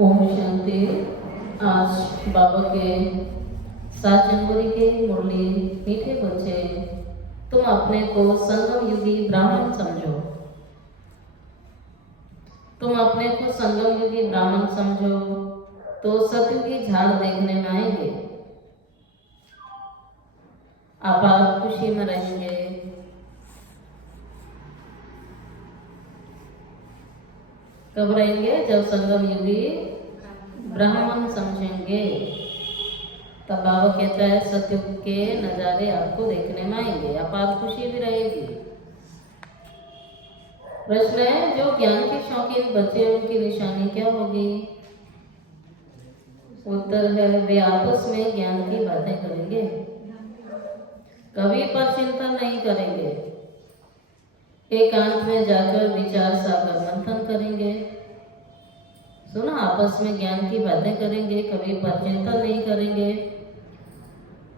ओम शांति। आज बाबा के 7 जनवरी के मुरली मीठे बच्चे, तुम अपने को संगम युगी ब्राह्मण समझो। तुम अपने को संगम युगी ब्राह्मण समझो तो सतयुगी झाड़ देखने में आएंगे। आप खुशी में रहेंगे। कब रहेंगे? जब संगम युगी ब्राह्मण समझेंगे। तब बाबा कहता है सतयुग के नजारे आपको देखने में आएंगे, आप खुशी भी रहेगी। प्रश्न है, जो ज्ञान के शौकीन बच्चे उनकी निशानी क्या होगी? उत्तर है, वे आपस में ज्ञान की बातें करेंगे, कभी पर चिंतन नहीं करेंगे। एकांत में जाकर विचार सागर मंथन करेंगे। सुना, आपस में ज्ञान की बातें करेंगे, कभी पर चिंतन नहीं करेंगे।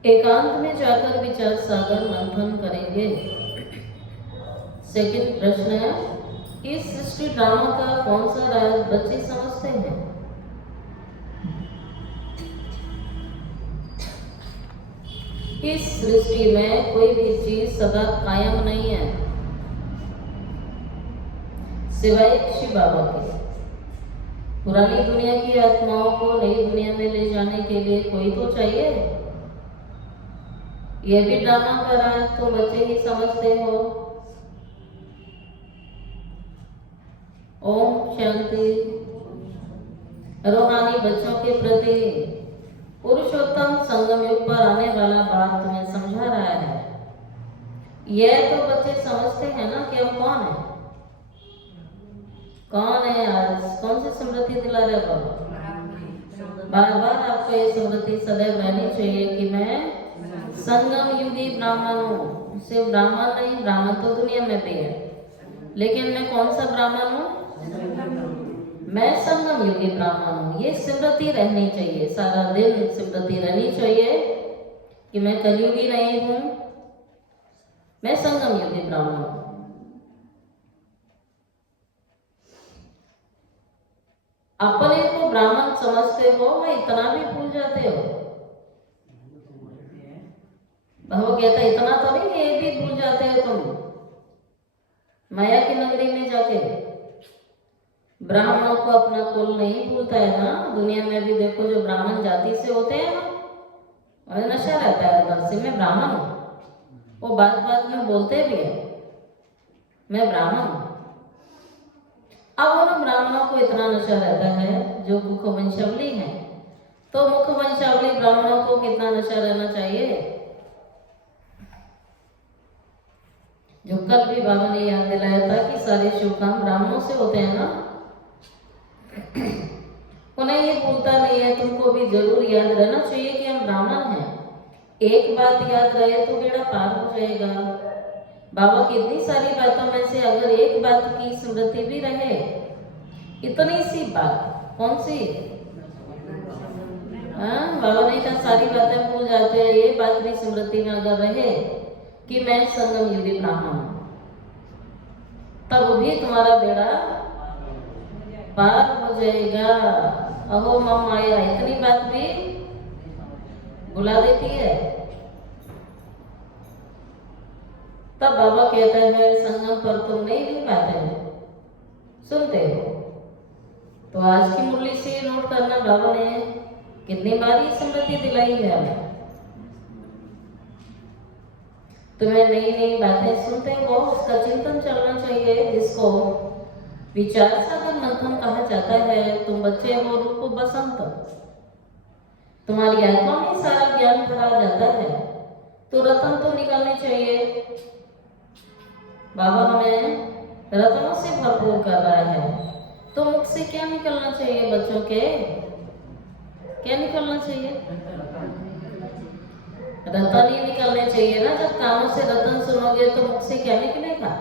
एकांत में जाकर विचार सागर मंथन करेंगे। सेकंड प्रश्न है, इस सृष्टि ड्रामा का कौन सा राज बच्चे समझते हैं? इस सृष्टि में कोई भी चीज सदा कायम नहीं है सिवाय शिव बाबा के। पुरानी दुनिया की आत्माओं को नई दुनिया में ले जाने के लिए कोई तो चाहिए। यह भी ड्रामा का राज तुम बच्चे ही समझते हो। ओम शांति। रूहानी बच्चों के प्रति पुरुषोत्तम संगम युग पर आने वाला बात तुम्हें समझा रहा है। यह तो बच्चे समझते हैं ना कि हम कौन है। कौन है? आज कौन सी स्मृति दिला रहे बाबा? बार बार आपको ये स्मृति सदैव रहनी चाहिए कि मैं संगम युगी ब्राह्मण हूँ। सिर्फ ब्राह्मण नहीं, ब्राह्मण तो दुनिया में भी है, लेकिन मैं कौन सा ब्राह्मण हूँ? मैं संगम युगी ब्राह्मण हूँ। ये स्मृति रहनी चाहिए, सारा दिन स्मृति रहनी चाहिए कि मैं कलयुगी नहीं हूँ, मैं संगम युगी ब्राह्मण हूँ। अपने को ब्राह्मण समझते हो, मैं इतना भी भूल जाते हो। बाबा कहता इतना तो नहीं, ये भी भूल जाते हो तुम। माया की नगरी में जाके ब्राह्मणों को अपना कुल नहीं भूलता है ना। दुनिया में भी देखो, जो ब्राह्मण जाति से होते हैं ना, उन्हें नशा रहता है अंदर से, मैं ब्राह्मण हूँ। वो बात बात में बोलते भी है मैं ब्राह्मण हूँ। अब उन ब्राह्मणों को इतना नशा रहता है जो मुख वंशावली है, तो मुख वंशावली ब्राह्मणों को कितना नशा रहना चाहिए? जो कल भी बाबा ने याद दिलाया था कि सारे शुभ काम ब्राह्मणों से होते हैं ना, उन्हें ये भूलता नहीं है। तुमको भी जरूर याद रहना चाहिए कि हम ब्राह्मण हैं। एक बात याद रहे तो बेड़ा पार हो जाएगा। बाबा की इतनी सारी बातों में से अगर एक बात की स्मृति भी रहे, इतनी सी बात, कौन सी? बाबा ने कहा सारी बातें भूल जाते हैं, ये बात भी स्मृति में अगर रहे कि मैं संगम युगी ब्राह्मण हूं, तब भी तुम्हारा बेड़ा पार हो जाएगा। अहो मम माया इतनी बात भी भुला देती है। तब बाबा कहता है संगम पर तुम नहीं भी बातें सुनते हो। तो आज की मुरली से नोट करना, बाबा ने कितनी बार ये स्मृति दिलाई है हमें। तुम्हें नई नई बातें सुनते हो, उसका चिंतन चलना चाहिए, जिसको विचार सागर मंथन कहा जाता है। तुम बच्चे हो रूप बसंत, तुम्हारी आत्मा में सारा ज्ञान भरा जाता है, तो रतन तो निकलने चाहिए। बाबा हमें रत्नों से भरपूर कर रहा है, तो मुख से क्या निकलना चाहिए? बच्चों के क्या निकलना चाहिए? रतन ही निकलने चाहिए ना। जब कानों से रतन सुनोगे तो मुख से क्या निकलेगा?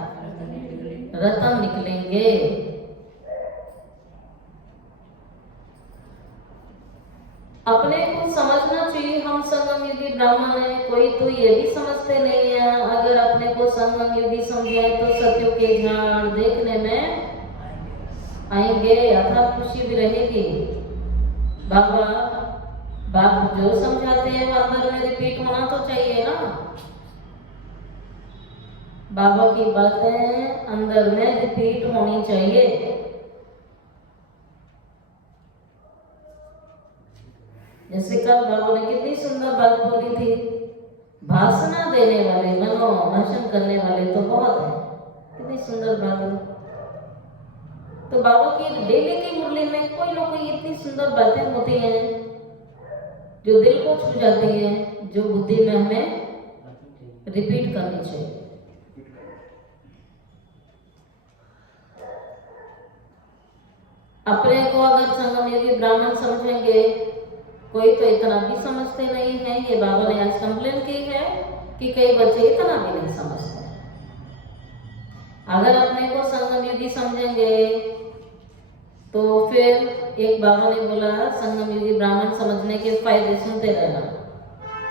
रतन निकलेंगे। अपने को समझना चाहिए हम संगम युगी ब्राह्मण है। कोई तो ये भी समझते नहीं है। अगर अपने को संगम युगी समझे तो सत्युग के झाड़ देखने में आएंगे, अथा खुशी भी रहेगी। बाबा बाप जो समझाते हैं वो अंदर में रिपीट होना तो चाहिए ना। बाबा की बातें अंदर में रिपीट होनी चाहिए। जैसे कल बाबा ने कितनी सुंदर बात बोली थी, भाषण देने वाले बनो, भाषण करने वाले तो बहुत है, कितनी सुंदर बात है। तो बाबा की डेली की मुरली में कोई ना कोई इतनी सुंदर बातें होती हैं जो दिल को छू जाती हैं, जो बुद्धि में हमें रिपीट करनी चाहिए। अपने को अगर संगम योगी ब्राह्मण समझेंगे, कोई तो इतना भी समझते नहीं है। ये बाबा ने आज कंप्लेन की है कि कई बच्चे इतना भी नहीं समझते। अगर अपने को संगम योगी समझेंगे तो फिर एक बाबा ने बोला संगम योगी ब्राह्मण समझने के फायदे सुनते रहना।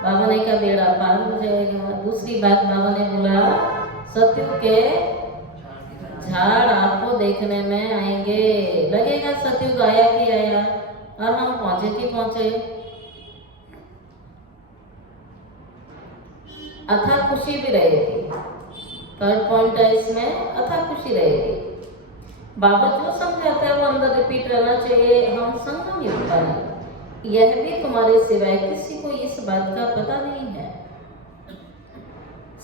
बाबा ने कहा बेड़ा पार हो जाएगा। दूसरी बात बाबा ने बोला सत्युग के झाड़ आपको देखने में आएंगे, लगेगा सत्युग आया कि आया और हम पहुंचे कि पहुंचे। अथा खुशी भी रहेगी। थर्ड पॉइंट है इसमें, अथा खुशी रहेगी। बाबा जो समझाता है वो अंदर रिपीट रहना चाहिए। हम संगम युग बने, यह भी तुम्हारे सिवाय किसी को इस बात का पता नहीं है।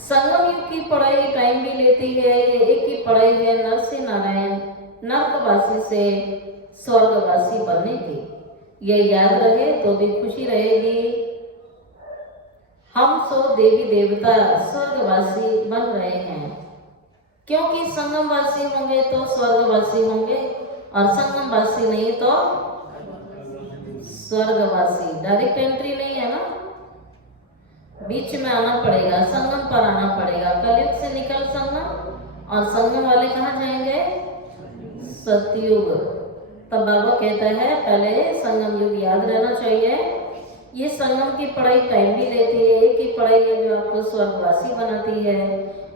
संगम युग की पढ़ाई टाइम भी लेती है। ये एक ही पढ़ाई है नर से नारायण, नरकवासी से स्वर्गवासी बनने की। ये याद रहे तो भी खुशी रहेगी। हम सो देवी देवता स्वर्गवासी बन रहे हैं, क्योंकि संगमवासी होंगे तो स्वर्गवासी होंगे और संगमवासी नहीं तो स्वर्गवासी। डायरेक्ट एंट्री नहीं है ना, बीच में आना पड़ेगा, संगम पर आना पड़ेगा। कलयुग से निकल संगम और संगम वाले कहाँ जाएंगे? सतयुग। तब बाबा कहता है पहले संगम युग याद रहना चाहिए। ये संगम की पढ़ाई टाइम भी लेती है, एक ही पढ़ाई है जो आपको स्वर्गवासी बनाती है।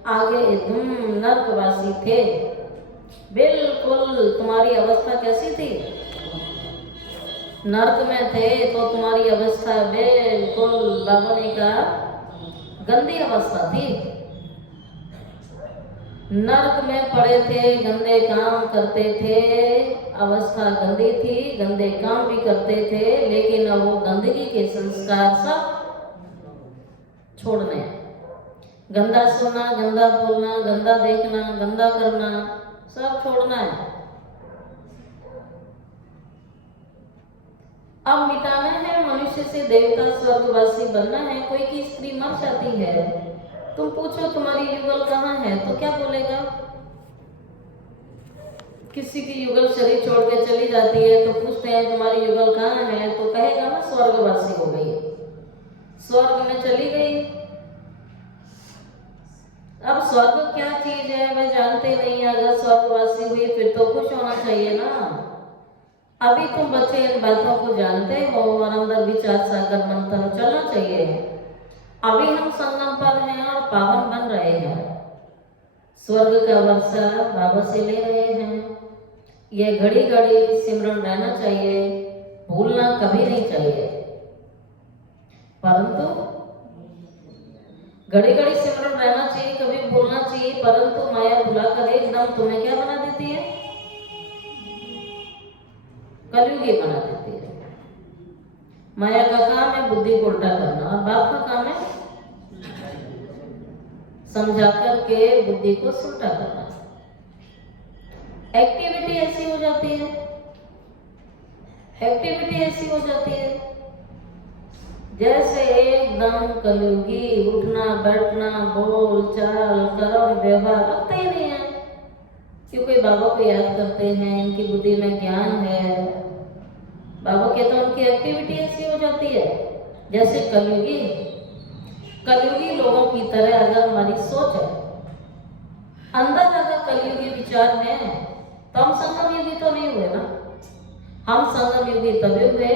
आगे तुम नरकवासी थे, बिल्कुल तुम्हारी अवस्था कैसी थी? नरक में थे तो तुम्हारी अवस्था बिल्कुल बाबा ने कहा गंदी अवस्था थी। नरक में पड़े थे, गंदे काम करते थे, अवस्था गंदी थी, गंदे काम भी करते थे, लेकिन अब वो गंदगी के संस्कार सब छोड़ने। गंदा सुनना, गंदा बोलना, गंदा देखना, गंदा करना सब छोड़ना है। अब मिटाना है, मनुष्य से देवता स्वर्गवासी बनना है। कोई की स्त्री मर जाती है, तुम पूछो तुम्हारी युगल कहाँ है तो क्या बोलेगा? किसी की युगल शरीर छोड़ के चली जाती है तो पूछते हैं तुम्हारी युगल कहाँ है तो कहेगा ना स्वर्गवासी हो गई, स्वर्ग में चली गई। अब स्वर्ग क्या चीज है मैं जानते नहीं। अगर स्वर्गवासी हुई फिर तो खुश होना चाहिए ना। अभी तुम बच्चे इन बातों को जानते हो और अंदर विचार सागर मंथन चलना चाहिए। अभी हम संगम पर हैं और पावन बन रहे हैं, स्वर्ग का वर्षा बाबा से ले रहे हैं। ये घड़ी घड़ी सिमरन रहना चाहिए, भूलना कभी नहीं चाहिए। परंतु घड़ी घड़ी सिमरन रहना चाहिए, कभी भूलना चाहिए, परंतु माया भुला कर एकदम तुम्हें क्या बना देती है? कलयुगी बना देती है। माया का काम है बुद्धि को उल्टा करना और बाप का काम है समझा करके बुद्धि को सुल्टा करना। एक्टिविटी ऐसी हो जाती है, एक्टिविटी ऐसी हो जाती है जैसे एकदम कलयुगी उठना बैठना बोल चाल कर्म व्यवहार लगता ही नहीं है। क्योंकि बाबा को याद करते हैं, इनकी बुद्धि में ज्ञान है। बाबा कहते हैं उनकी एक्टिविटी ऐसी हो जाती है जैसे कलयुगी। कलयुगी लोगों की तरह अगर हमारी सोच है, अंदर अगर कलयुगी विचार है तो हम संगम युगी तो नहीं हुए ना। हम संगम युगी तभी हुए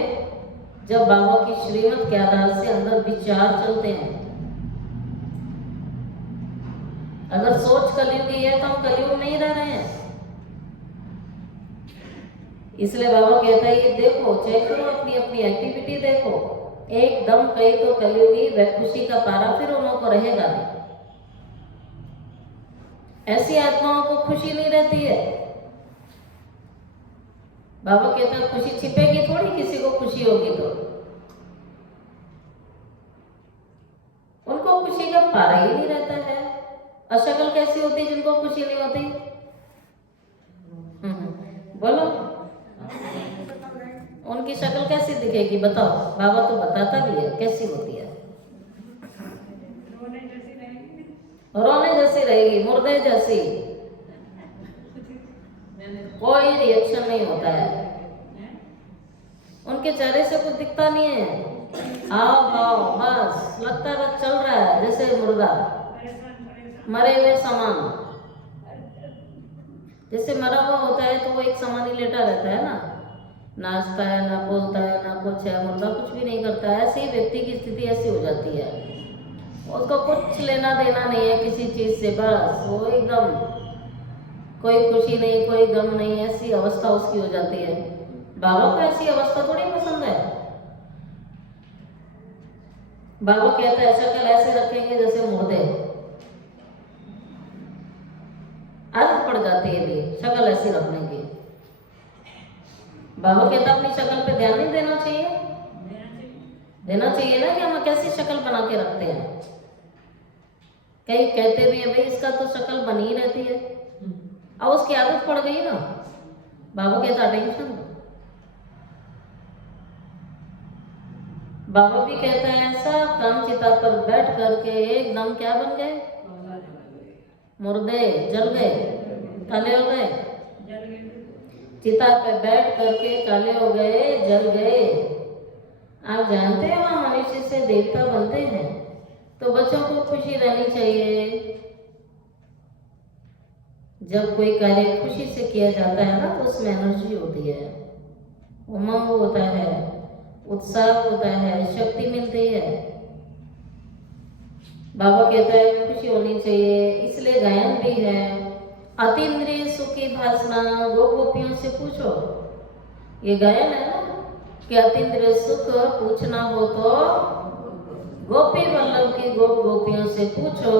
जब बाबा की श्रीमत के आधार से अंदर विचार चलते हैं। अगर सोच कलयुगी है तो हम कलयुग नहीं रह रहे हैं। इसलिए बाबा कहता है ये देखो, चेक करो अपनी अपनी एक्टिविटी देखो, एकदम कहीं तो कलयुगी वह खुशी का पारा फिर उन लोगों को रहेगा नहीं। ऐसी आत्माओं को खुशी नहीं रहती है। बाबा कहता है खुशी छिपेगी थोड़ी, किसी को खुशी होगी तो उनको खुशी का पारा ही नहीं रहता है। अशक्ल कैसी होती जिनको खुशी नहीं होती? बोलो, उनकी शक्ल कैसी दिखेगी बताओ? बाबा तो बताता भी है कैसी होती है। रोने जैसी रहेगी, मुर्दे जैसी, कोई रिएक्शन नहीं होता है उनके चेहरे से, कुछ दिखता नहीं है। आओ आओ बस लगता है बस चल रहा है जैसे मुर्गा, मरे हुए सामान। जैसे मरा हुआ होता है तो वो एक समान ही लेटा रहता है ना, नाचता है ना बोलता है ना कुछ है, मुर्गा कुछ भी नहीं करता है। ऐसे ही व्यक्ति की स्थिति ऐसी हो जाती है, उसको कुछ लेना देना नहीं है किसी चीज से, बस वो एकदम कोई खुशी नहीं कोई गम नहीं, ऐसी अवस्था उसकी हो जाती है। बाबा को ऐसी अवस्था थोड़ी पसंद है। बाबा कहता है शक्ल ऐसे रखेंगे जैसे मुर्दे, आदत पड़ जाती है भी शक्ल ऐसी रखने की। बाबा कहता अपनी शक्ल पे ध्यान नहीं देना चाहिए, देना चाहिए ना कि हम कैसी शक्ल बना के रखते हैं। कई कहते भी है भाई इसका तो शक्ल बनी ही रहती है, अब उसकी आदत पड़ गई ना। बाबा कहता टेंशन। बाबा भी कहता है ऐसा काम चिता पर बैठ करके एकदम क्या बन गए, मुर्दे जल गए, काले हो गए। चिता पे बैठ करके काले हो गए, जल गए। आप जानते हो हम मनुष्य से देवता बनते हैं तो बच्चों को खुशी रहनी चाहिए। जब कोई कार्य खुशी से किया जाता है ना तो उसमें एनर्जी होती है, उमंग होता है, उत्साह होता है, शक्ति मिलती है। बाबा कहता है खुशी होनी चाहिए, इसलिए गायन भी है। अतीन्द्रिय सुखी भासना गोपियों से पूछो, ये गायन है ना कि अतीन्द्रिय सुख पूछना हो तो गोपी वल्लभ की गोपियों से पूछो,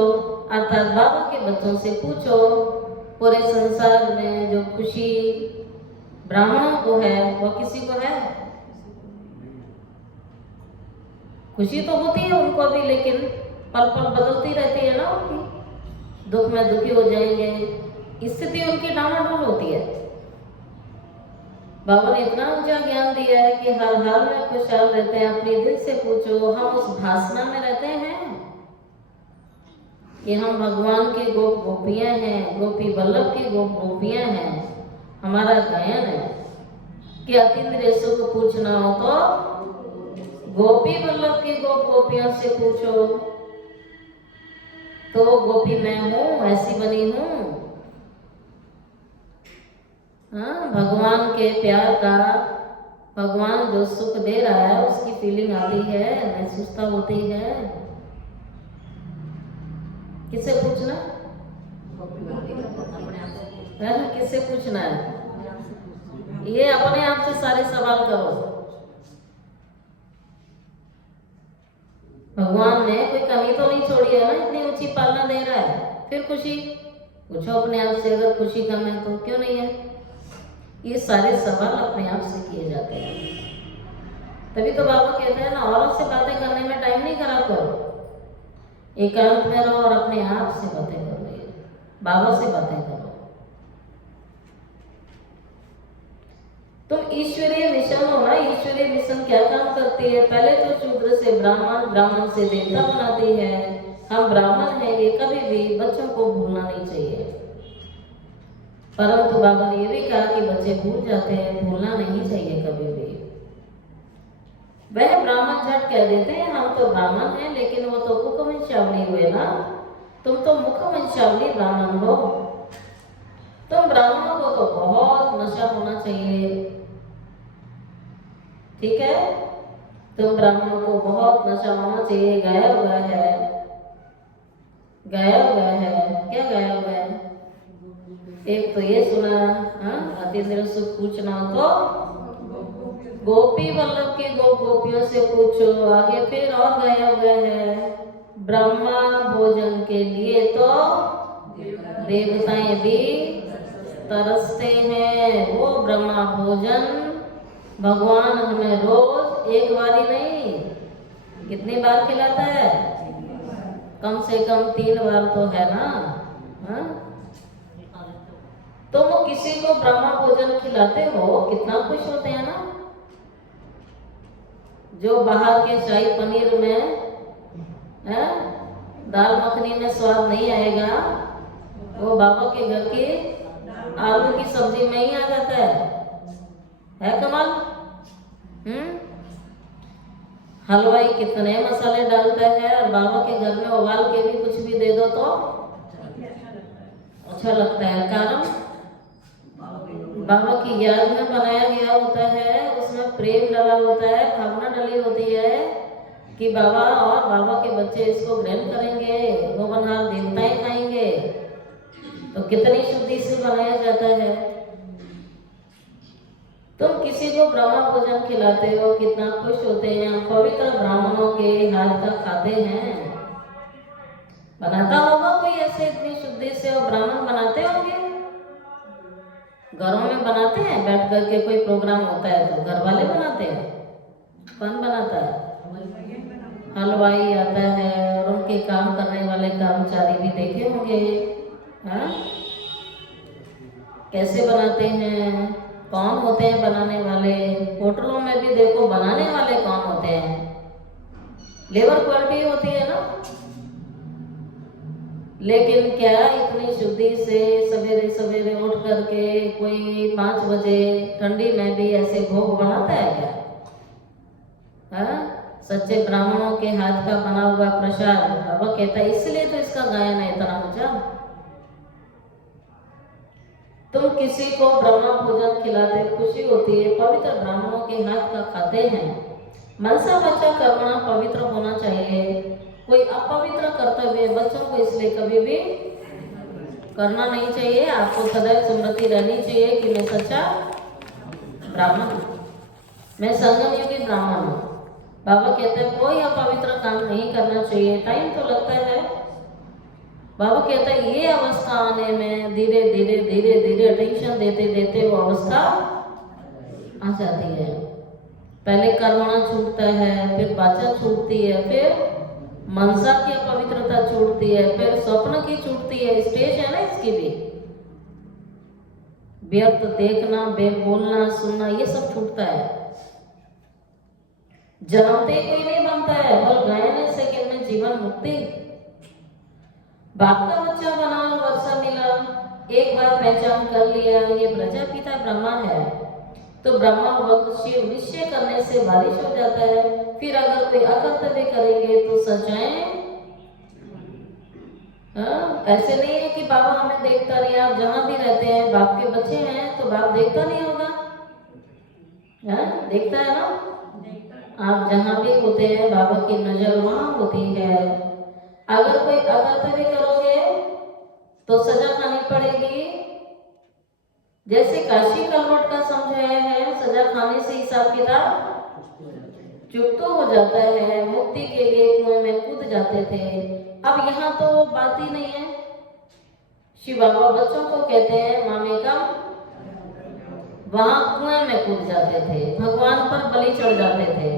अर्थात बाबा के बच्चों से पूछो। पूरे संसार में जो खुशी ब्राह्मणों को है वो किसी को है? खुशी तो होती है उनको भी, लेकिन पल पल बदलती रहती है ना उनकी। दुख में दुखी हो जाएंगे, स्थिति उनकी डामाडोल होती है। बाबा ने इतना ऊंचा ज्ञान दिया है कि हर हाल में खुशहाल रहते हैं। अपने दिल से पूछो, हम उस भासना में रहते हैं कि हम भगवान की गोपियां हैं, गोपी वल्लभ की गोपियां हैं। हमारा गायन है कि अतीन्द्रिय सुख पूछना हो तो गोपी वल्लभ की गोपियों से पूछो। तो गोपी मैं हूं, ऐसी बनी हूं। हाँ, भगवान के प्यार का, भगवान जो सुख दे रहा है उसकी फीलिंग आती है, महसूसता होती है। किससे पूछना? किससे पूछना है? ये अपने आप से सारे सवाल करो। भगवान ने कोई कमी तो नहीं छोड़ी है ना, इतनी ऊंची पालना दे रहा है, फिर खुशी पूछो अपने आप से। अगर खुशी कम है तो क्यों नहीं है? ये सारे सवाल अपने आप से किए जाते हैं। तभी तो बाबा कहते हैं ना, औरों से बातें करने में टाइम नहीं खराब करो, एकांत में रहो और अपने आप से बातें करो, बाबा से बातें करो। तुम ईश्वरीय मिशन हो ना। ईश्वरीय मिशन क्या काम करती है? पहले तो शूद्र से ब्राह्मण, ब्राह्मण से देवता बनाती है। हम ब्राह्मण हैं, ये कभी भी बच्चों को भूलना नहीं चाहिए। परंतु बाबा ने ये भी कहा कि बच्चे भूल जाते हैं, भूलना नहीं चाहिए कभी भी। वह ब्राह्मण झट कह देते हैं हम तो ब्राह्मण हैं, लेकिन वो तो मुखवंशावली हुए ना, तुम तो मुखवंशावली ब्राह्मण हो। तुम ब्राह्मणों को तो बहुत नशा होना चाहिए, ठीक है? तुम ब्राह्मणों को बहुत नशा होना चाहिए। गाया हुआ है, गाया हुआ है, क्या गाया हुआ है? एक तो ये सुना, हाँ, अतीन्द्र से पूछना तो गोपी वल्लभ की गोपियों से पूछो। आगे फिर और गया हुआ है, ब्रह्मा भोजन के लिए तो देवताएं भी तरसते हैं। वो ब्रह्मा भोजन भगवान हमें रोज एक बार ही नहीं, कितनी बार खिलाता है? कम से कम 3 बार तो है ना, हाँ? तो वो किसी को ब्रह्मा भोजन खिलाते हो, कितना खुश होते हैं ना। जो बाहर के शाही पनीर में, है, दाल मखनी में स्वाद नहीं आएगा, वो बाबा के घर की आलू की सब्जी में ही आ जाता है कमाल। हलवाई कितने मसाले डालता है, और बाबा के घर में उबाल के भी कुछ भी दे दो तो अच्छा लगता है। कारण बाबा की याद में बनाया गया होता है, उसमें प्रेम डला होता है, भावना डली होती है कि बाबा और बाबा के बच्चे इसको ग्रहण करेंगे, वो बना देवताएं खाएंगे, तो कितनी शुद्धि से बनाया जाता है। तुम किसी को ब्रह्मा भोजन खिलाते हो, कितना खुश होते हैं। पवित्र ब्राह्मणों के हाथ का खाते हैं। बनाता होगा कोई ऐसे इतनी शुद्धि से, और ब्राह्मण बनाते होंगे, घरों में बनाते हैं, बैठ करके कोई प्रोग्राम होता है तो घर वाले बनाते हैं। कौन बनाता है? हलवाई आता है, और उनके काम करने वाले कर्मचारी भी देखे होंगे, हाँ, कैसे बनाते हैं, कौन होते हैं बनाने वाले। होटलों में भी देखो बनाने वाले कौन होते हैं, लेबर क्वालिटी होती है ना। लेकिन क्या इतनी शुद्धि से सवेरे सवेरे उठ करके कोई 5 बजे ठंडी में भी ऐसे भोग बनाता है क्या? हाँ, सच्चे ब्राह्मणों के हाथ का बना हुआ प्रसाद बाबा कहता है, इसलिए तो इसका गायन है इतना ऊंचा। तुम किसी को ब्रह्मा भोजन खिलाते, खुशी होती है, पवित्र ब्राह्मणों के हाथ का खाते हैं। मनसा बच्चा करना पवित्र होना चाहिए। कोई अपवित्र कर्तव्य बच्चों को इसलिए कभी भी करना नहीं चाहिए। आपको सदैव स्मृति रहनी चाहिए कि मैं सच्चा ब्राह्मण हूँ, मैं संगम युगी ब्राह्मण हूँ। बाबा कहते हैं कोई अपवित्र काम नहीं करना चाहिए। टाइम तो लगता है, बाबा कहता है ये अवस्था आने में धीरे धीरे धीरे धीरे टेंशन देते देते वो अवस्था आ जाती है। पहले कर्मणा छूटता है, फिर वाचा छूटती है, फिर मनसा की अपवित्रता छूटती है, फिर स्वप्न की छूटती है। स्टेज है ना इसकी भी, व्यर्थ देखना, बेल बोलना, सुनना, ये सब छूटता है। जन्मते कोई नहीं बनता है, बल गायन सेकंड में जीवन मुक्ति। बाप का बच्चा बना, वर्षा मिला, एक बार पहचान कर लिया ये प्रजापिता ब्रह्मा है, तो ब्रह्मा वक्त शिव निश्चय करने से बारिश हो जाता है। फिर अगर कोई अकर्तव्य करेंगे तो सजाएं। हाँ, ऐसे नहीं है कि बाबा हमें देखता नहीं। आप जहां भी रहते हैं, बाप के बच्चे हैं तो बाप देखता नहीं होगा, हाँ, देखता है ना। आप जहां भी होते हैं बाबा की नजर वहां होती है। अगर कोई अकर्तव्य करोगे तो सजा खानी पड़ेगी। जैसे काशी कलवट का समझाया है, सजा खाने से हिसाब किताब चुप तो हो जाता है। मुक्ति के लिए कुएं में कूद जाते थे, अब यहाँ तो वो बात ही नहीं है। शिव बाबा बच्चों को कहते हैं मामे कम, वहां कुएं में कूद जाते थे, भगवान पर बलि चढ़ जाते थे।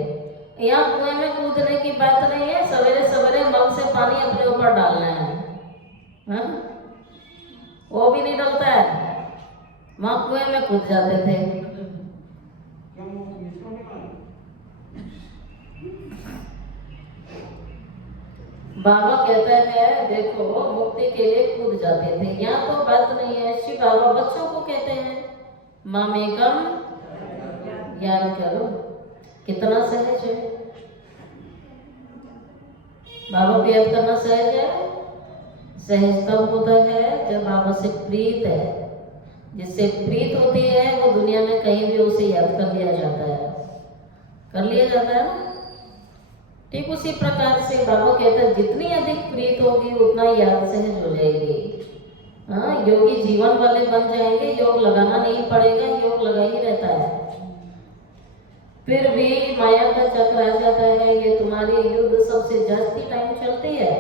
यहाँ कुएं में कूदने की बात नहीं है, सवेरे सवेरे मग से पानी अपने ऊपर डालना है, हाँ? वो भी नहीं डलता है, वहां कुएं में कूद जाते थे। बाबा कहता है देखो मुक्ति के लिए कूद जाते थे, यहाँ तो बात नहीं है। शिव बाबा बच्चों को कहते हैं मामेकम याद करो, कितना सहज है। बाबा को याद करना सहज है। सहज तब होता है जब बाबा से प्रीत है। जिससे प्रीत होती है वो दुनिया में कहीं भी उसे याद कर लिया जाता है, कर लिया जाता है ना। ठीक उसी प्रकार से बाबा कहते हैं जितनी अधिक प्रीत होगी उतना याद सहज हो जाएगी। हाँ, योगी जीवन वाले बन जाएंगे, योग लगाना नहीं पड़ेगा, योग लगा ही रहता है। फिर भी माया का चक्र आ जाता है, ये तुम्हारी युद्ध सबसे जास्ती टाइम चलती है।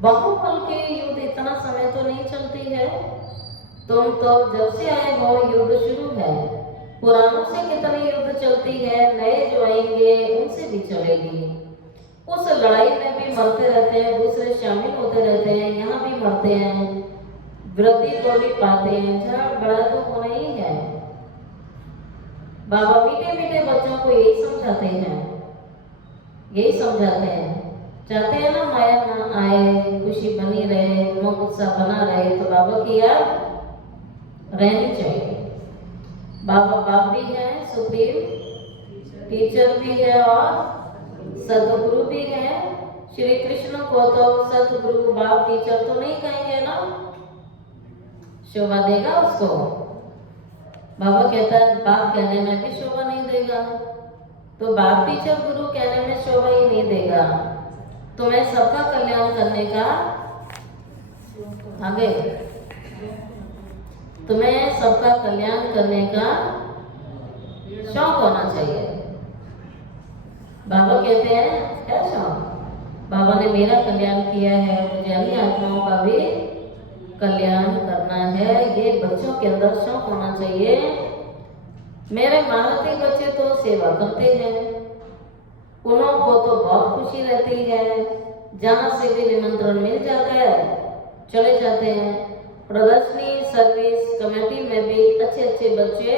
बाहुबल के युद्ध इतना समय तो नहीं चलती है। तुम तो जब से आए हो युद्ध शुरू है। पुरानों से कितनी युद्ध चलती है, नए जो आएंगे उनसे भी चलेगी। उस लड़ाई में भी मरते रहते हैं, दूसरे शामिल होते रहते हैं, यहाँ भी मरते हैं, वृद्धि को भी पाते हैं, झगड़ा बड़ा तो होना ही है। बाबा मीठे मीठे बच्चों को यही समझाते हैं, यही समझाते हैं। चाहते हैं ना माया ना आए, खुशी बनी रहे, उमंग उत्साह बना रहे, तो बाबा की याद रहनी चाहिए। बाबा बाप भी है, सुप्रीम टीचर भी है और सदगुरु भी है। श्री कृष्ण को तो सदगुरु बाप टीचर तो नहीं कहेंगे ना, शोभा देगा उसको। बाबा कहता है बाप कहने में भी शोभा नहीं देगा, तो बाप टीचर गुरु कहने में शोभा ही नहीं देगा। तुम्हें सबका कल्याण करने का आगे, तुम्हें सबका कल्याण करने का शौक होना चाहिए। बाबा कहते हैं क्या शौक? बाबा ने मेरा कल्याण किया है, मुझे अन्य आत्माओं का भी कल्याण करना है। ये बच्चों के अंदर शौक होना चाहिए। मेरे महारथी बच्चे तो सेवा करते हैं, उन्हों को तो बहुत खुशी रहती है, जहाँ से भी निमंत्रण मिल जाता है चले जाते हैं। प्रदर्शनी सर्विस कमेटी में भी अच्छे अच्छे बच्चे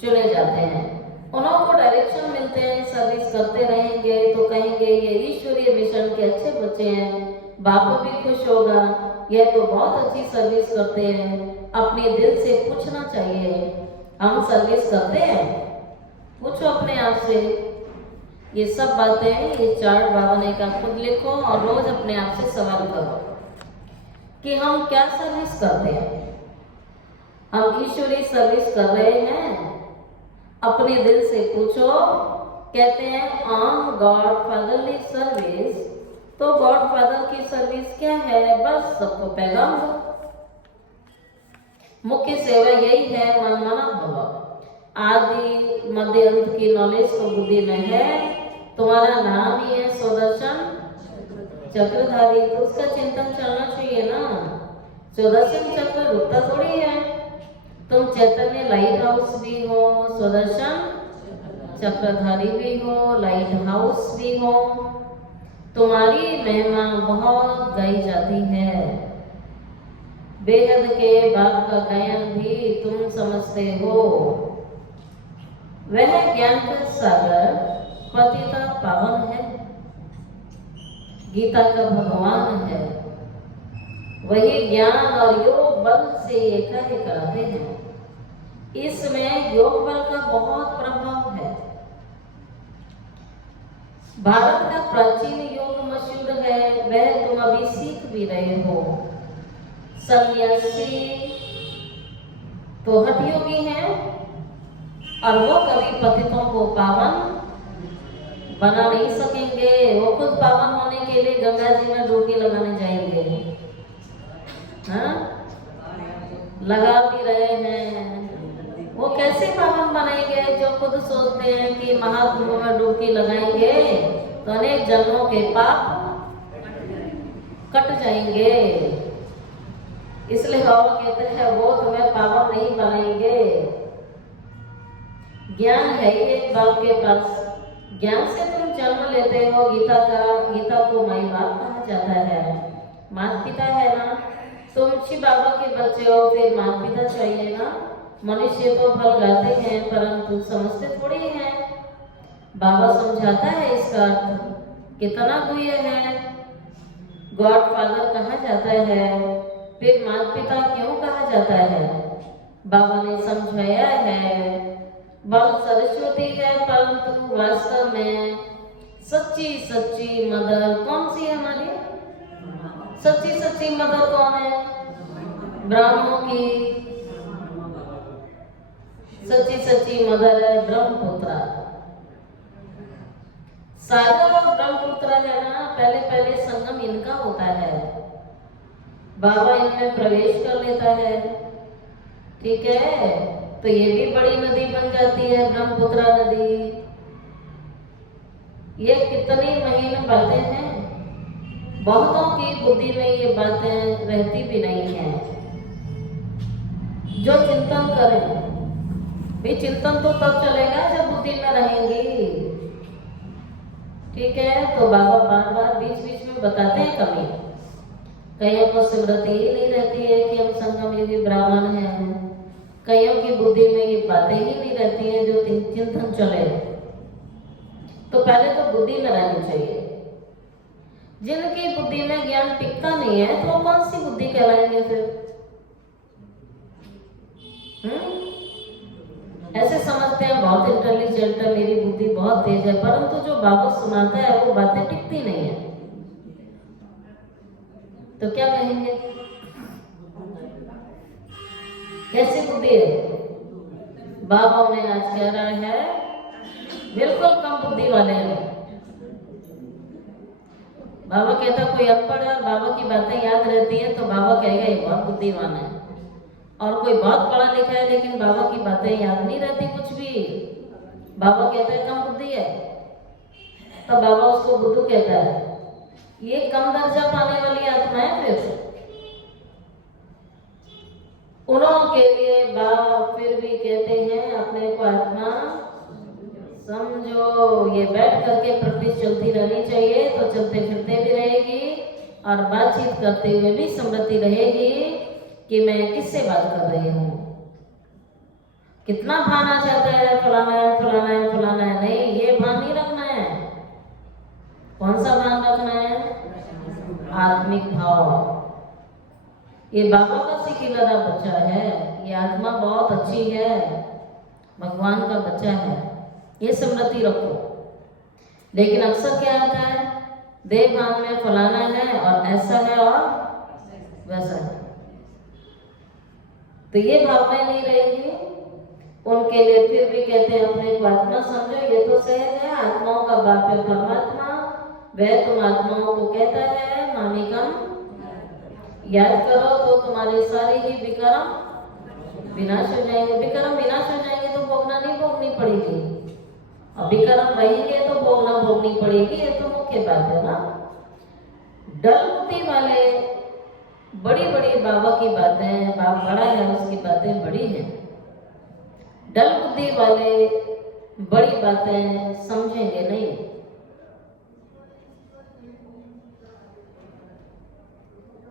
चुने जाते हैं, उन्हों को डायरेक्शन मिलते हैं, सर्विस करते रहेंगे तो कहेंगे ये ईश्वरीय मिशन के अच्छे बच्चे हैं, बाप भी खुश होगा, यह तो बहुत अच्छी सर्विस करते हैं। अपने दिल से पूछना चाहिए, हम सर्विस करते हैं? पूछो अपने आप से। ये सब बातें, ये चार्ट बाबा ने कहा खुद लिखो और रोज अपने आप से सवाल करो कि हम क्या सर्विस करते हैं। हम ईश्वरीय सर्विस कर रहे हैं? अपने दिल से पूछो। कहते हैं ऑन गॉड फादरली सर्विस, तो गॉड फादर की सर्विस क्या है? बस सबको पैगाम दो। मुख्य सेवा यही है, मनमाना भव। आदि मध्य अंत की नॉलेज तो बुद्धि में है। तुम्हारा नाम ही है सुदर्शन चक्रधारी, तो उसका चिंतन चलना चाहिए ना। सुदर्शन चक्र रुकता थोड़ी है। तुम चैतन्य लाइट हाउस भी हो, सुदर्शन चक्रधारी भी हो, लाइट हाउस भी हो। तुम्हारी महिमा बहुत गाई जाती है। बेहद के बाप का गायन भी तुम समझते हो। वह ज्ञान का सागर पतिता पावन है, गीता का भगवान है। वही ज्ञान और योग बल से ये कार्य कराते हैं। इसमें योग बल का बहुत प्रभाव है। भारत का प्राचीन योग मशहूर है, वह तुम अभी सीख भी रहे हो। सन्यासी तो हठ योगी हैं और वो कभी पतितों को पावन बना नहीं सकेंगे। वो खुद पावन होने के लिए गंगा जी में डुबकी लगाने जाएंगे। हाँ, लगा भी रहे हैं। वो कैसे पावन बनेंगे जो खुद सोचते हैं कि महाकुंभ में डुबकी लगाएंगे तो अनेक जन्मों के पाप कट जाएंगे। इसलिए बाबा कहते हैं वो तुम्हें पावन नहीं बनाएंगे। ज्ञान है एक बाप के पास, ज्ञान से तुम जन्म लेते हो। गीता को माई बाप कहा जाता है, माता पिता है ना। तुम शिव बाबा के बच्चे हो, फिर माता पिता चाहिए ना। मनुष्य तो फल गाते हैं परंतु समझते थोड़ी हैं। बाबा समझाता है इसका अर्थ कितना गुह्य है। गॉड फादर कहा जाता है, फिर माता पिता क्यों कहा जाता है? बाबा ने समझाया है बल सरस्वती है, परंतु वास्तव में सच्ची सच्ची मदर कौन सी है? हमारी सच्ची सच्ची मदर कौन है? ब्राह्मणों की सच्ची सच्ची मदर है ब्रह्मपुत्रा। सागर और ब्रह्मपुत्रा है ना, पहले पहले संगम इनका होता है। बाबा इनमें प्रवेश कर लेता है, ठीक है, तो ये भी बड़ी नदी बन जाती है, ब्रह्मपुत्रा नदी। ये कितनी महीन बातें हैं, बहुतों की बुद्धि में ये बातें रहती भी नहीं है। जो चिंतन करें, भी चिंतन तो तब चलेगा जब बुद्धि में रहेंगी, ठीक है। तो बाबा बार बार बीच बीच में बताते हैं कमी, कईयों को स्मृति ही नहीं रहती है कि हम संगम युगी ब्राह्मण हैं, कईयों की बुद्धि में ये बातें ही नहीं रहती हैं जो चिंतन चले। तो पहले तो बुद्धि में रहनी चाहिए। जिनकी बुद्धि में ज्ञान टिकता नहीं है तो वो कौन सी बुद्धि कहलाएंगे फिर? ऐसे समझते हैं बहुत इंटेलिजेंट है, मेरी बुद्धि बहुत तेज है, परंतु जो बाबा सुनाता है वो बातें टिकती नहीं है, तो क्या कहेंगे? कैसी बुद्धि है? बाबा उन्हें आज कह रहा है बिल्कुल कम बुद्धि वाले हैं। बाबा कहता कोई अनपढ़ है और बाबा की बातें याद रहती हैं तो बाबा कहेगा ये बहुत बुद्धिमान है, और कोई बहुत पढ़ा लिखा है लेकिन बाबा की बातें याद नहीं रहती कुछ भी, बाबा कहता है कम बुद्धि है, तो बाबा उसको बुद्धू कहता है। ये कम दर्जा पाने वाली आत्मा है। फिर उन्हों के लिए बाबा फिर भी कहते हैं अपने को आत्मा समझो, ये बैठ करके प्रैक्टिस चलती रहनी चाहिए, तो चलते फिरते भी रहेगी और बातचीत करते हुए भी स्मृति रहेगी कि मैं किससे बात कर रही हूँ। कितना भान आ जाता है फलाना है फलाना है फलाना है, नहीं, ये भान नहीं रखना है। कौन सा भान रखना है? आत्मिक भाव। ये बाबा का सिखिलादा बच्चा है, ये आत्मा बहुत अच्छी है, भगवान का बच्चा है, ये स्मृति रखो। लेकिन अक्सर क्या होता है, देह भान में फलाना है और ऐसा है और वैसा है, तो ये भावनाएं नहीं रहेंगी। उनके लिए फिर भी कहते हैं अपने को आत्मा समझो, ये तो सहज है, आत्माओं का बाप है परमात्मा, वह तुम आत्माओं को कहता है मामिकम याद करो तो तुम्हारे सारे ही विकर्म विनाश हो जाएंगे। विकर्म विनाश हो जाएंगे तो भोगना नहीं भोगनी पड़ेगी, और विकर्म रहेंगे तो भोगना भोगनी पड़ेगी, ये तो मुख्य बात है ना। डल बुद्धि वाले बड़ी बड़ी बाबा की बातें, बाप बड़ा है उसकी बातें बड़ी हैं, डल बुद्धि वाले बड़ी बातें समझेंगे नहीं।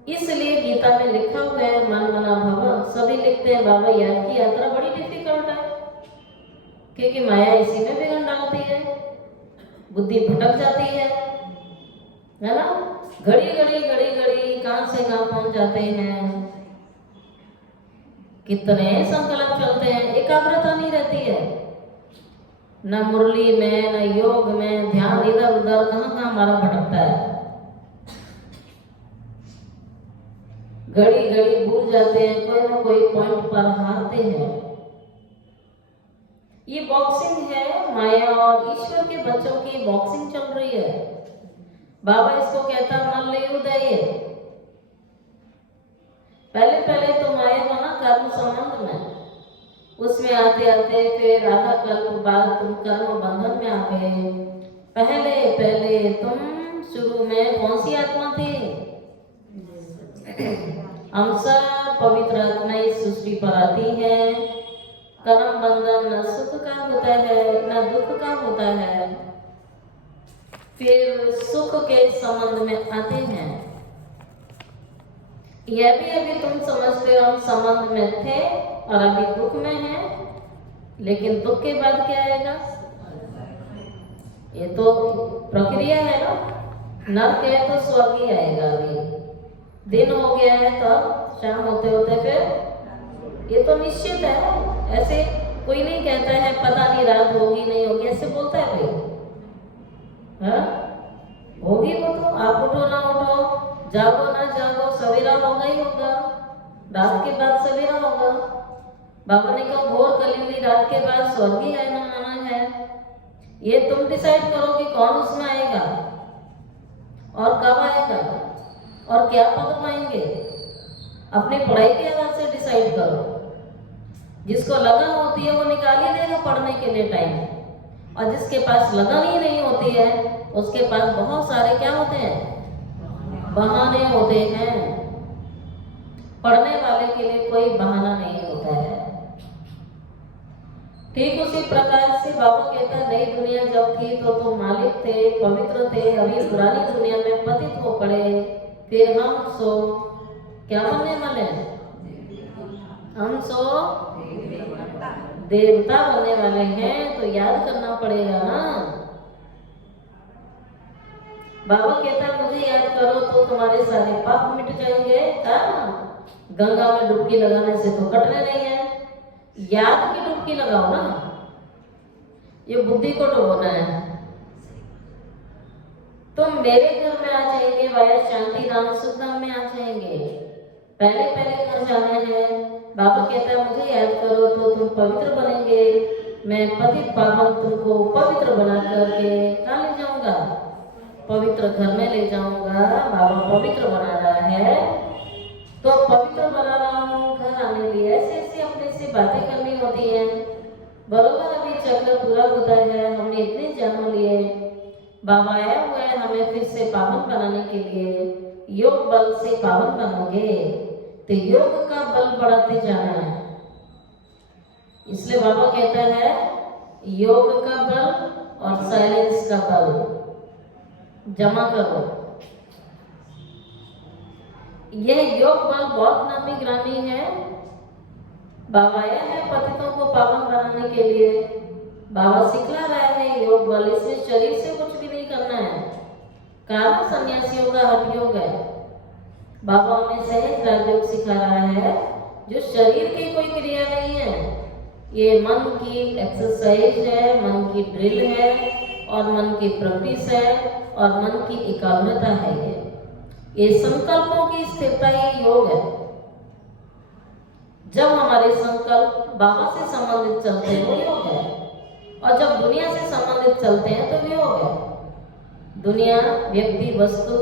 इसलिए गीता में लिखा हुआ है मन मना भव, सभी लिखते हैं बाबा याद की यात्रा बड़ी डिफिकल्ट है, क्योंकि माया इसी में बिगड़ डालती है, बुद्धि भटक जाती है ना। घड़ी घड़ी कहां से कहां पहुंच जाते हैं, कितने संकल्प चलते हैं, एकाग्रता नहीं रहती है, न मुरली में न योग में, ध्यान इधर उधर कहां कहां हमारा भटकता है। घड़ी घड़ी भूल जाते हैं, कोई ना कोई पॉइंट पर हारते हैं। ये बॉक्सिंग है, माया और ईश्वर के बच्चों की बॉक्सिंग चल रही है। बाबा इसको कहता मल्लयुद्ध। पहले पहले तो माया बना कर्म संबंध में, उसमें आते आते फिर आधा कल्प बाद तुम कर्म बंधन में आ गए। पहले पहले तुम शुरू में कौन सी आत्मा थी? हम सब पवित्र आत्मा इस सृष्टि पर आती है। कर्म बंधन न सुख का होता है न दुख का होता है, फिर सुख के संबंध में आते हैं। यह भी अभी तुम समझते हो हम संबंध में थे और अभी दुख में हैं, लेकिन दुख के बाद क्या आएगा? ये तो प्रक्रिया है ना, नर्क है तो स्वर्ग ही आएगा। अभी दिन हो गया है तो शाम होते होते फिर ये तो निश्चित है। ऐसे कोई नहीं कहता है पता नहीं रात होगी नहीं होगी, ऐसे बोलता है भाई? हाँ होगी, वो तो आप उठो ना उठो, जागो ना जागो, सवेरा होगा ही होगा, रात के बाद सवेरा होगा। बाबा ने कहा घोर कली रात के बाद स्वर्ग ही है ना आना है। ये तुम डिसाइड करो कि कौन उसमें आएगा और कब आएगा और क्या पद पाएंगे। अपनी पढ़ाई के आधार से डिसाइड करो। जिसको लगन होती है वो निकाल ही देगा पढ़ने के लिए टाइम, और जिसके पास लगन ही नहीं होती है उसके पास बहुत सारे क्या होते हैं, बहाने होते हैं। पढ़ने वाले के लिए कोई बहाना नहीं होता है। ठीक उसी प्रकार से बाबा कहता है नई दुनिया जब थी तो तुम मालिक थे, पवित्र थे, अभी पुरानी दुनिया में पतित हो पड़े, फिर हम सो क्या बनने वाले हैं, हम सो देवता बनने वाले हैं। तो याद करना पड़ेगा ना। बाबा कहता है मुझे याद करो तो तुम्हारे सारे पाप मिट जाएंगे। क्या गंगा में डुबकी लगाने से तो कटने नहीं है, याद की डुबकी लगाओ ना। ये बुद्धि को डुबोना है। तुम मेरे घर में आ जाएंगे, वाया शांति धाम सुख धाम में आ जाएंगे। पहले घर जाना है। बाबा कहता है मुझे याद करो तो तुम पवित्र बनेंगे। मैं पतित पावन तुमको पवित्र बना करके कहाँ ले जाऊंगा, पवित्र घर में ले जाऊंगा। बाबा पवित्र बना रहा है तो पवित्र बना रहा हूँ। घर आने लिए ऐसे ऐसे अपने से बातें करनी होती है। बरोबर अभी चक्र पूरा होता है, हमने इतने जन्म लिए, बाबा आया हुआ है हमें फिर से पावन बनाने के लिए। योग बल से पावन बनोगे तो योग का बल बढ़ाते जाना है। इसलिए बाबा कहता है योग का बल और साइलेंस का बल जमा करो। यह योग बल बहुत नामी ग्रामी है। बाबा आया है पतितों को पावन बनाने के लिए। बाबा सिखला रहा है योग बल। इसमें शरीर से कुछ भी नहीं करना है। कारण सन्यासियों का हठ योग है। बाबा हमें सहज राजयोग सिखा रहा है जो शरीर की कोई क्रिया नहीं है। ये मन की एक्सरसाइज है, मन की ड्रिल है, और मन की प्रैक्टिस है, और मन की एकाग्रता है। ये संकल्पों की स्थिरता ही योग है। जब हमारे संकल्प बाबा से संबंधित चलते हैं वो योग है, और जब दुनिया से संबंधित चलते हैं तो योग है। दुनिया, व्यक्ति, वस्तु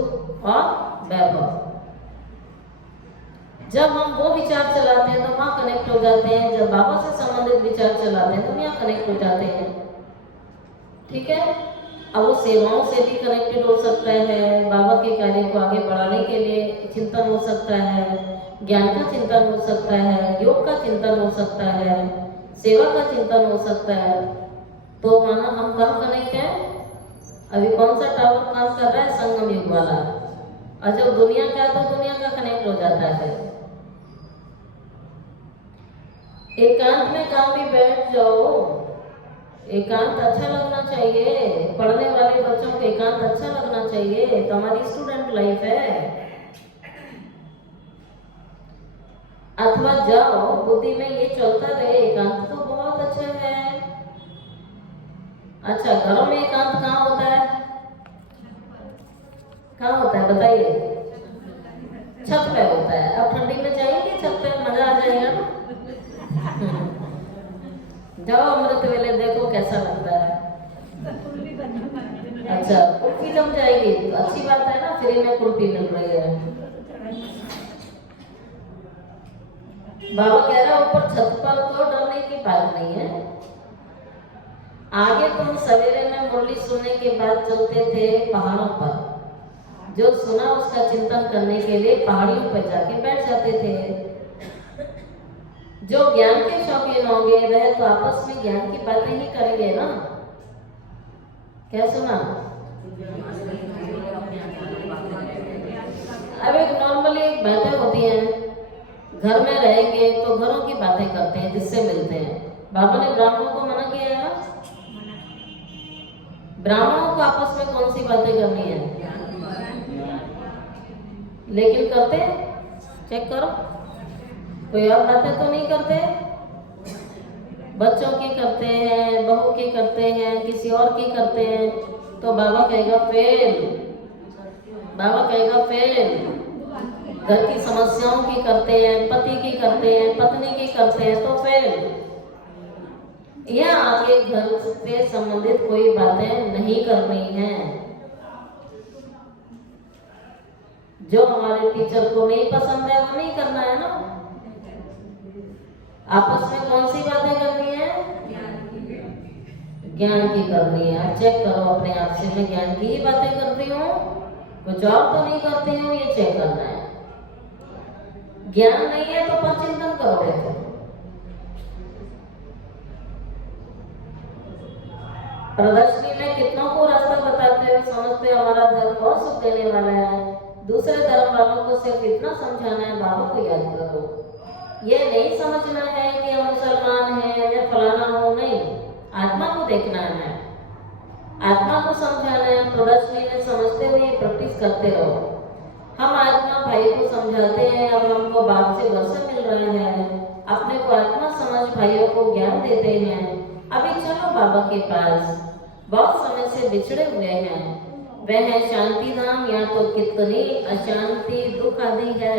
और वैभव। जब हम वो विचार चलाते हैं तो वहाँ कनेक्ट हो जाते हैं। जब बाबा से संबंधित विचार चलाते हैं तो यहाँ कनेक्ट हो जाते हैं। ठीक है। अब वो सेवाओं से भी कनेक्टेड हो सकता है, बाबा के कार्य को आगे बढ़ाने के लिए चिंतन हो सकता है, ज्ञान का चिंतन हो सकता है, योग का चिंतन हो सकता है, सेवा का चिंतन हो सकता है। तो माना हम कहाँ कनेक्ट हैं? अभी कौन सा टावर काम कर रहा है? संगम युग वाला। और जब दुनिया का है तो दुनिया का कनेक्ट हो जाता है। एकांत में कहाँ भी बैठ जाओ, एकांत अच्छा लगना चाहिए। पढ़ने वाले बच्चों को एकांत अच्छा लगना चाहिए। तो हमारी स्टूडेंट लाइफ है। अथवा जाओ बुद्धि में ये चलता रहे एकांत तो बहुत अच्छा है। अच्छा, घरों में एकांत कहाँ होता है? कहाँ होता है बताइए? छत पे होता है। अब ठंडी में जाएंगे छत पे, मजा आ जाएगा ना। जाओ अमृत वेले, देखो कैसा लगता है। अच्छा, कुल्फी जम जाएगी तो अच्छी बात है ना, फ्री में कुल्फी मिल रही है। बाबा कह रहा है ऊपर छत पर तो डरने की बात नहीं है। आगे तुम सवेरे में मुरली सुनने के बाद चलते थे पहाड़ों पर। जो सुना उसका चिंतन करने के लिए पहाड़ियों पर जाके बैठ जाते थे। जो ज्ञान के शौकीन होंगे वह तो आपस में ज्ञान की बातें ही करेंगे ना। क्या सुना? अब एक नॉर्मली बातें होती हैं, घर में रहेंगे तो घरों की बातें करते हैं जिससे मिलते हैं। बाबा ने ब्राह्मणों को मना किया है। ब्राह्मणों को आपस में कौन सी बातें करनी है? लेकिन करते, चेक करो, कोई और बातें तो नहीं करते। बच्चों की करते हैं, बहू की करते हैं, किसी और की करते हैं। तो बाबा कहेगा फेल, बाबा कहेगा फेल। घर की समस्याओं की करते हैं, पति की करते हैं, पत्नी की करते हैं, तो फेल। यह आगे घर से संबंधित कोई बातें नहीं करनी है। जो हमारे टीचर को नहीं पसंद है वो नहीं करना है ना। आपस में कौन सी बातें करनी है? ज्ञान की करनी है। आप चेक करो अपने आप से, मैं ज्ञान की ही बातें करती हूँ, कुछ और तो नहीं करती हूँ, ये चेक करना है। ज्ञान नहीं है तो परचिंतन करोगे तो प्रदर्शनी में कितनों को रास्ता बताते हुए समझते हमारा धर्म बहुत सुख देने वाला है, दूसरे धर्म वालों को सिर्फ इतना समझाना है, बाबा को याद करो। ये नहीं समझना है कि हम मुसलमान हैं, मैं फलाना हूँ, नहीं, आत्मा को देखना है, आत्मा को समझाना है। प्रदर्शनी में समझते हुए प्रैक्टिस करते रहो। हम आत्मा भाई को समझाते हैं, अब हमको बाप से वर्षा मिल रहा है, अपने को आत्मा समझ भाइयों को ज्ञान देते हैं। अभी चलो बाबा के पास, बहुत समय से बिछड़े हुए हैं, वह है शांति धाम, या तो कितनी अशांति दुख आदि है।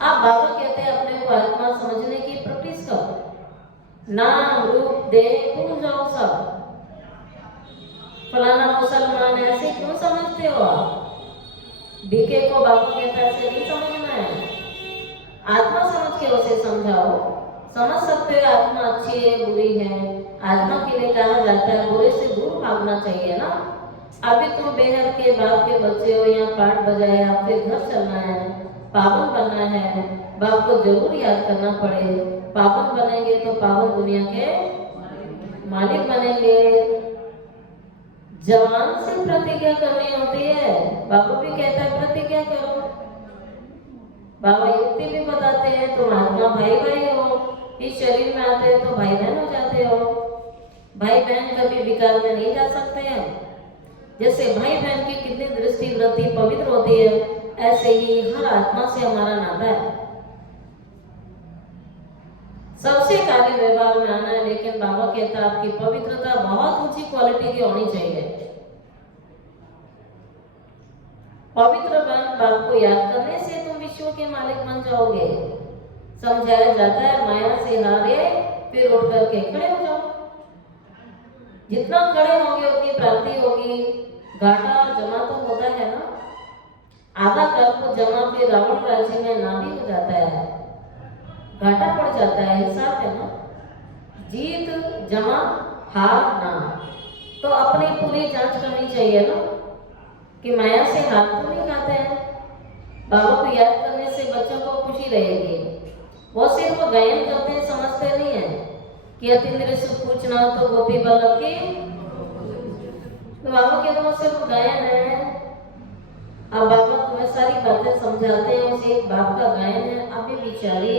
आप बाबा कहते हैं अपने को आत्मा समझने की प्रैक्टिस करो। नाम रूप देह भूल जाओ सब। फलाना मुसलमान ऐसे क्यों समझते हो आप? बीके को बाबा कहता है ऐसे नहीं समझना है, आत्मा समझ के उसे समझाओ। समझ सकते हो आत्मा अच्छी है बुरी है, आत्मा के लिए कहा जाता है बुरे से दूर भागना चाहिए ना। अभी तुम बेहद के बाप के बच्चे हो, यहाँ पाठ बजाया, फिर घर चलना है, पावन बनना है, बाप को जरूर याद करना पड़े। पावन बनेंगे तो पावन दुनिया के मालिक बनेंगे। जवान से प्रतिज्ञा करनी होती है, बाबा भी कहता है प्रतिज्ञा करो। बाबा युक्ति भी बताते हैं, तुम आत्मा भाई भाई हो, इस शरीर में आते हो तो भाई बहन हो जाते हो। भाई बहन कभी विकार में नहीं जा सकते हैं। जैसे भाई बहन की कितनी दृष्टि वृत्ति पवित्र होती है, ऐसे ही हर आत्मा से हमारा नाता है। सबसे कार्य व्यवहार में आना है, लेकिन बाबा कहता है आपकी पवित्रता बहुत ऊंची क्वालिटी की होनी चाहिए। पवित्र बन, बाप को याद करने से तुम विश्व के मालिक बन जाओगे। समझाया जाता है माया से हारे फिर उठ करके खड़े हो जाओ। जितना खड़े होंगे उतनी प्राप्ति होगी। घाटा जमा तो होता है ना, आधा कल्प जमा फिर रावण राज्य में ना भी हो जाता है, घाटा पड़ जाता है, हिसाब है ना। जीत जमा हार ना, तो अपनी पूरी जांच करनी चाहिए ना कि माया से हार तो नहीं खाते हैं। बाबा को याद करने से बच्चों को खुशी रहेगी। वो सिर्फ गायन करते हैं, समझते नहीं है कि अतिंद्र से पूछना तो गोपी बल्लभ की, तो बाबा के तो सिर्फ गायन है। अब बाबा तुम्हें सारी बातें समझाते हैं, उसे एक बाप का गायन है। अभी बिचारी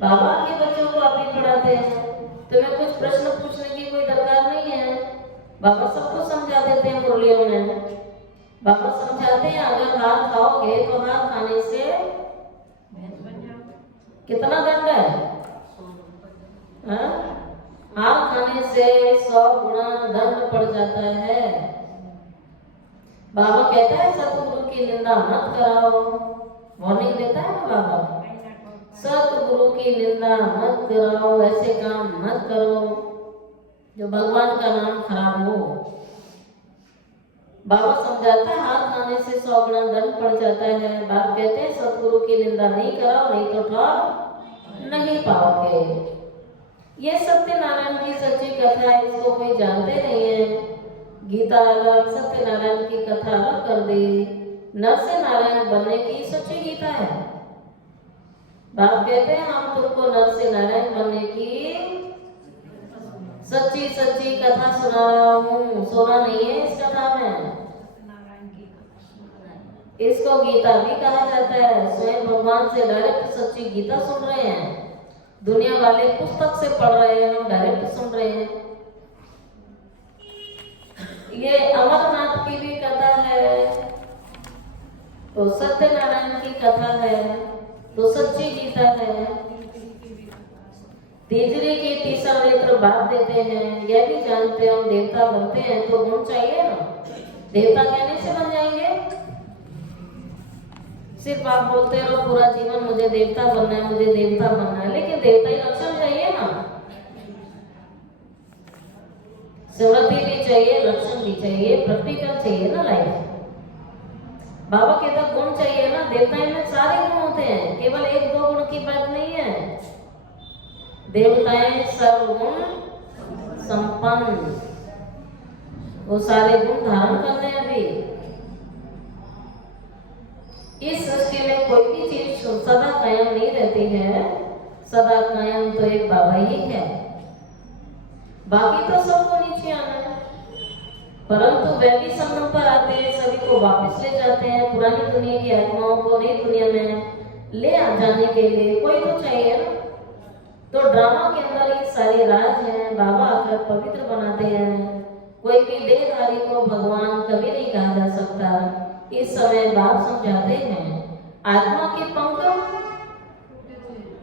बाबा के बच्चों को अभी पढ़ाते हैं, तुम्हें कुछ प्रश्न पूछने की कोई दरकार नहीं है। बाबा सबको समझा देते हैं मुरलियों में। बाबा समझाते हैं अगर हार खाओगे तो हार खाने से कितना दंड है? हार खाने से 100 गुना दंड पड़ जाता है। बाबा कहता है सतगुरु की निंदा मत कराओ, वार्निंग देता है ना बाबा, सतगुरु की निंदा मत कराओ, ऐसे काम मत करो जो भगवान का नाम खराब हो। बाबा समझाता है हार खाने से 100 गुना दंड पड़ जाता है। बाप कहते हैं सतगुरु की निंदा नहीं कराओ, नहीं तो ठहर नहीं पाओगे। ये सत्यनारायण की सच्ची कथा है, इसको कोई जानते नहीं है। गीता अलग, सत्यनारायण की कथा अलग कर दी। नर से नारायण बनने की सच्ची गीता है। बाप कहते हैं हम तुमको नर से नारायण बनने की सच्ची सच्ची कथा सुना रहा हूँ। सोना नहीं है इस कथा में। इसको गीता भी कहा जाता है। स्वयं भगवान से डायरेक्ट सच्ची गीता सुन रहे हैं। दुनिया वाले पुस्तक से पढ़ रहे हैं, हम डायरेक्ट सुन रहे हैं। ये अमरनाथ की भी कथा है, तो सत्यनारायण की कथा है, तो सच्ची गीता है। तीसरे के तीसरा नेत्र बात देते हैं, यह भी जानते हैं हम देवता बनते हैं तो गुण चाहिए ना। देवता कहने से बन जाएंगे? सिर्फ आप बोलते रहो पूरा जीवन मुझे देवता बनना है, मुझे देवता बनना है, लेकिन देवता ही लक्षण चाहिए ना। स्मृति भी चाहिए, लक्षण भी चाहिए, प्रैक्टिकल चाहिए ना लाइफ। बाबा के तो गुण चाहिए ना, देवताओं में सारे गुण होते हैं, केवल एक दो गुण की बात नहीं है। देवताएं सर्वगुण संपन्न, वो सारे गुण धारण करने हैं। अभी इस सृष्टि में कोई भी चीज सदा कायम नहीं रहती है, सदा कायम तो एक बाबा ही है, बाकी तो सबको नीचे आना है। परंतु वे भी संगम पर आते हैं, सभी को वापस ले जाते हैं, पुरानी दुनिया की आत्माओं को नई दुनिया में ले आ जाने के लिए कोई तो चाहिए ना। तो ड्रामा के अंदर ये सारे राज हैं, बाबा आकर पवित्र बनाते हैं। कोई भी देहधारी को भगवान कभी नहीं कहा जा सकता। इस समय बाप समझाते हैं, आत्मा के पंख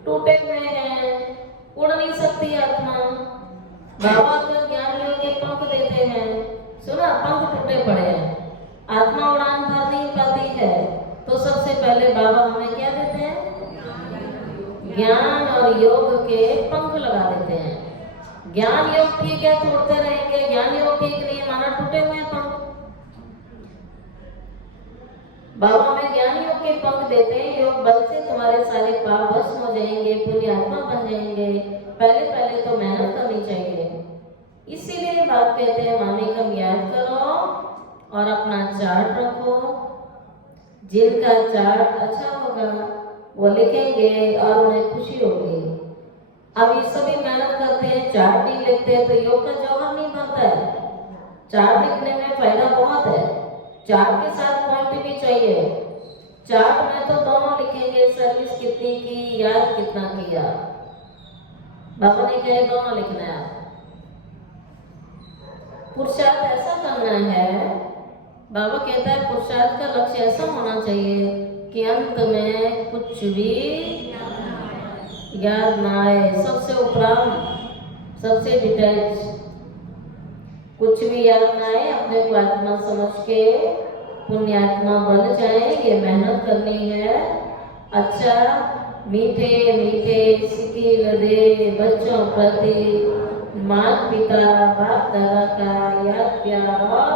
टूटे हुए हैं, उड़ नहीं सकती आत्मा। बाबा का ज्ञान लेके पंख देते हैं, सुना, पंख टूटे पड़े हैं, आत्मा उड़ान भर नहीं पाती है। तो सबसे पहले बाबा हमें क्या देते हैं? ज्ञान और योग के पंख लगा देते हैं। ज्ञान योग ठीक है, तोड़ते रहेंगे, ज्ञान योग ठीक नहीं है, माना टूटे हुए पंख। बाबा हमें ज्ञान योग के पंख देते हैं, योग बल से तुम्हारे सारे पाप भस्म हो जाएंगे, पुण्य आत्मा बन जाएंगे। पहले पहले तो मेहनत करनी चाहिए। इसीलिए बात कहते हैं, मामी कम याद करो और अपना चार्ट रखो। जिनका चार्ट अच्छा होगा वो लिखेंगे और उन्हें खुशी होगी। अब ये सभी मेहनत करते हैं, चार्ट नहीं लिखते तो योग का जौहर नहीं बनता है। चार्ट लिखने में फायदा बहुत है, चार्ट के साथ पॉइंट भी चाहिए। चार्ट में तो दोनों लिखेंगे, सर्विस कितनी की, याद कितना किया। बाबा ने कहे दोनों लिखना है। पुरुषार्थ ऐसा करना है, बाबा कहता है पुरुषार्थ का लक्ष्य ऐसा होना चाहिए कि अंत में कुछ भी याद ना आए। सबसे उपरांत, सबसे डिटेल्स, कुछ भी याद ना आए, अपने को आत्मा समझ के पुण्यात्मा बन जाए। ये मेहनत करनी है। अच्छा, मीठे मीठे सिकिल दे बच्चों प्रति माता पिता बाप दादा का याद प्यार और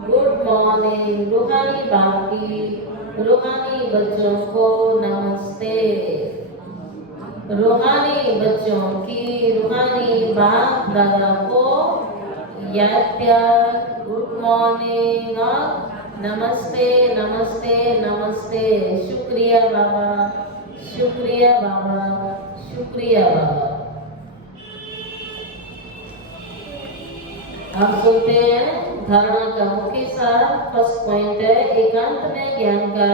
गुड मॉर्निंग। रूहानी बाप की रूहानी बच्चों को नमस्ते। रूहानी बच्चों की रूहानी बाप दादा को याद प्यार, गुड मॉर्निंग और नमस्ते नमस्ते नमस्ते। शुक्रिया बाबा, शुक्रिया बाबा, शुक्रिया बाबा। हम सुनते हैं धारणा का मुख्य सार। फर्स्ट पॉइंट है, एकांत में ज्ञान का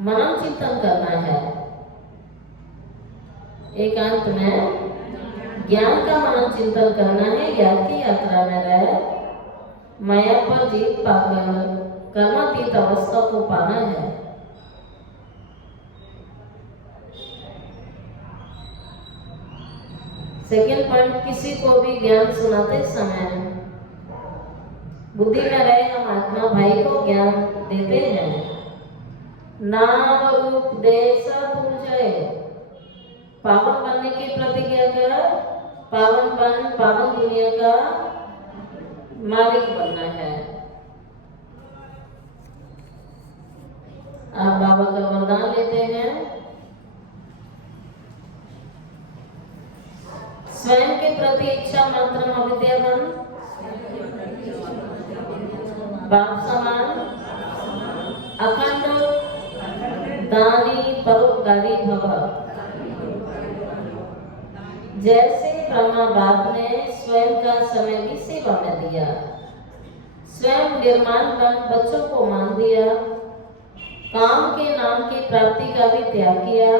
मनन चिंतन करना है। एकांत में ज्ञान का मनन चिंतन करना है, ज्ञान की यात्रा में रह माया पर जीत पाकर कर्मातीत अवस्था को पाना है। सेकेंड पॉइंट, किसी को भी ज्ञान सुनाते समय बुद्धि में रहे हम आत्मा भाई को ज्ञान देते हैं। नाम रूप देह सब भूल जाए, पावन बनने की प्रतिज्ञा कर, पावन बन, पावन दुनिया का मालिक बनना है। आप बाबा का वरदान लेते हैं, स्वयं के प्रति इच्छा मात्र अविद्या बन, बाप समान अखंड दानी परोपकारी भव। जैसे ब्रह्मा बाप ने स्वयं का समय भी सेवा में दिया, स्वयं निर्माण बन बच्चों को मान दिया, काम के नाम की प्राप्ति का भी त्याग किया,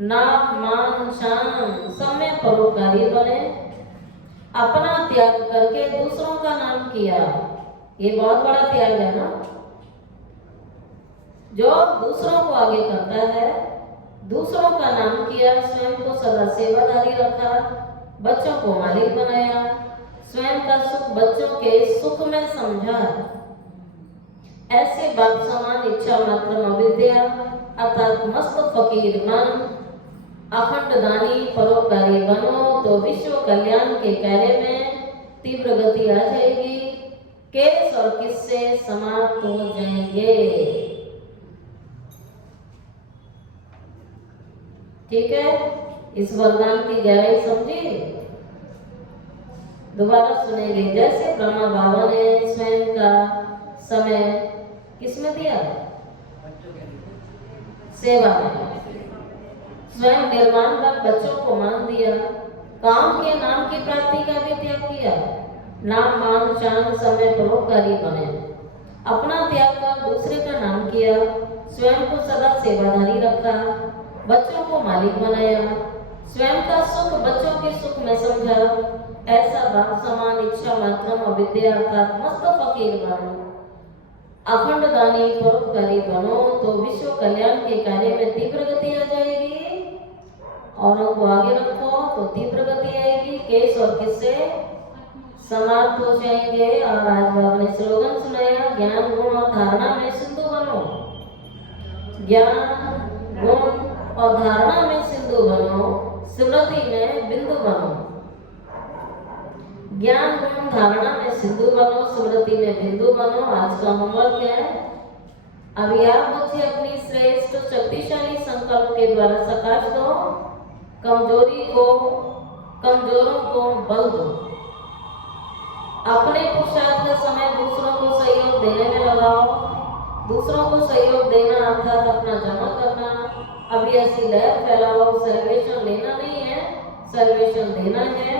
नाम मान शान सब में परोपकारी बने, अपना त्याग करके दूसरों का नाम किया। ये बहुत बड़ा त्याग है ना। जो दूसरों को आगे करता है, दूसरों का नाम किया, स्वयं को सदा सेवादारी रखा, बच्चों को मालिक बनाया, स्वयं का सुख बच्चों के सुख में समझा। ऐसे बाप समान इच्छा मात्र अविद्या अर्थात मस्त फकीर मन अखंड दानी परोपकारी बनो तो विश्व कल्याण के कार्य में तीव्र गति आ जाएगी। केस और किस्से समाप्त हो जाएंगे। ठीक है, इस वरदान की गहराई समझी? दोबारा सुनेंगे। जैसे ब्रह्मा बाबा ने स्वयं का समय किसमें दिया? सेवा में। स्वयं निर्माण का बच्चों को मान दिया, काम के नाम की प्राप्ति का भी त्याग किया, नाम मान चांद समय परोपकारी बने, अपना त्याग कर दूसरे का नाम किया, स्वयं को सदा सेवाधारी रखा, बच्चों को मालिक बनाया, स्वयं का सुख बच्चों के सुख में समझा। ऐसा बाप समान इच्छा मात्रम अविद्या अर्थात मस्त फकीर बनो, अखंड दानी परोपकारी बनो तो विश्व कल्याण के कार्य में तीव्र गति आ जाएगी। औरों को आगे रखो तो तीव्र गति आएगी। केस और किस्से समाप्त हो जाएंगे। और आज बाबा ने स्लोगन सुनाया, ज्ञान गुण और धारणा में सिंधु बनो। ज्ञान गुण और धारणा में सिंधु बनो, स्मृति में बिंदु बनो। ज्ञान गुण धारणा में सिंधु बनो, स्मृति में बिंदु बनो। आज का होमवर्क है, अभी आप बच्चे अपनी श्रेष्ठ शक्तिशाली संकल्प के द्वारा सकाश दो, कमजोरों को बल दो। अपने पुरुषार्थ का समय दूसरों को सहयोग देने में लगाओ। दूसरों को सहयोग देना अर्थात अपना जमा करना। अभी ऐसी लहर फैलाओ। सर्वेक्षण लेना नहीं है, सर्वेक्षण देना है।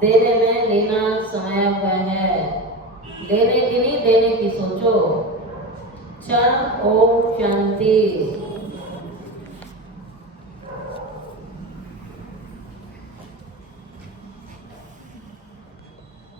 देने में लेना समय हुआ है, लेने की नहीं देने की सोचो। ओम शांति।